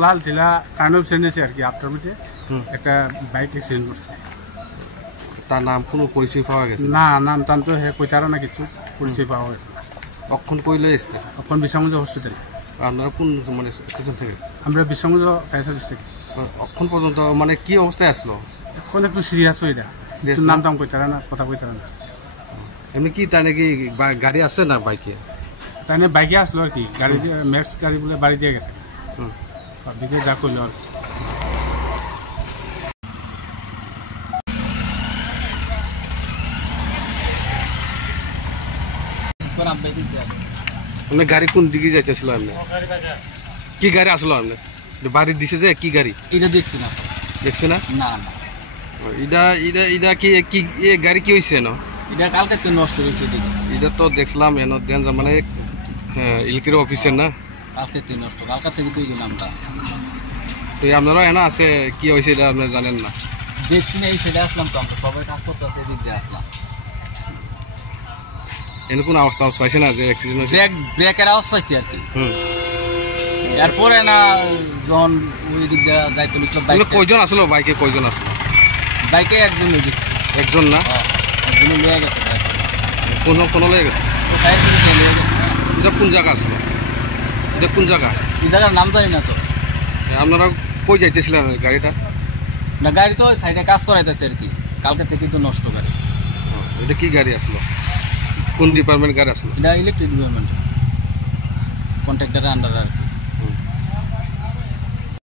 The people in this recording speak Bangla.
লাল টিলা কাইন্ড অফ সেন্ডেছে আর কি আফটার মিটে একটা বাইক অ্যাক্সিডেন্ট করছে। তার নাম কোনো পরিচয় পাওয়া গেছে না? নাম টাম তো হে কইতারও না কিছু পরিচয় পাওয়া গেছে। কখন কইলে এসছে? এখন বিশামুজ হসপিটাল। আপনারা কোন মানে স্টেশন থেকে? আমরা বিশামুজ ফায়ার সার্ভিস থেকে। এখন পর্যন্ত মানে কি অবস্থায় আসলো? এখন একটু সিরিয়াস হয়ে যায়, নাম টাম কইতারা না, কথা কইতারা না। এমনি কি তাই নাকি গাড়ি আছে না বাইকে? তাই না বাইকে আসলো আর কি, গাড়ি ম্যাক্স গাড়ি বলে বাড়ি দিয়ে গেছে। দিকে যা করলো আর আপনি গাড়ি কোন দিকে যাইতেছিল? আপনি কি গাড়ি আসলো? আপনি বাড়ি দিছে যে কি গাড়ি? এটা দেখছি না। দেখছে না? না না, এটা এটা এটা কি কি গাড়ি কি হয়েছে না? এটা কালকে তো নষ্ট হয়েছে। এটা তো দেখলাম এন দেন মানে ইলেকট্রিক অফিসের না, কালকে তো নষ্ট, কালকা থেকে তো এই নামটা। তো আপনারা এনে আছে কি হয়েছে এটা আপনারা জানেন না? দেখছি না, এই সাইডে আসলাম তো, আমরা সবাই কাজ করতেছে, এদিক দিয়ে আসলাম। এনে কোন অবস্থা পাইছে না যে অ্যাক্সিডেন্ট হয়েছে? ব্রেকের আওয়াজ পাইছি আর কি। এরপরে না যখন ওই দিক দিয়ে দায়িত্ব নিচ্ছিল, বাইকে কয়জন আসলো? বাইকে কয়জন আসলো? বাইকে একজন নিয়ে গেছে। একজন না? একজন নিয়ে গেছে। কোন লেগে গেছে? এটা কোন জায়গা আসলো? এটা কোন জায়গা? এই জায়গার নাম জানি না তো। আপনারা কই যাইতেছিলেন গাড়িটা? না, গাড়ি তো সাইডে কাজ করাইতেছে আর কি, কালকে থেকে তো নষ্ট গাড়ি। এটা কি গাড়ি আসলো? কোন ডিপার্টমেন্ট গাড়ি আসলো? এটা ইলেকট্রিক ডিপার্টমেন্ট, কন্ট্রাক্টরের আন্ডার আর কি।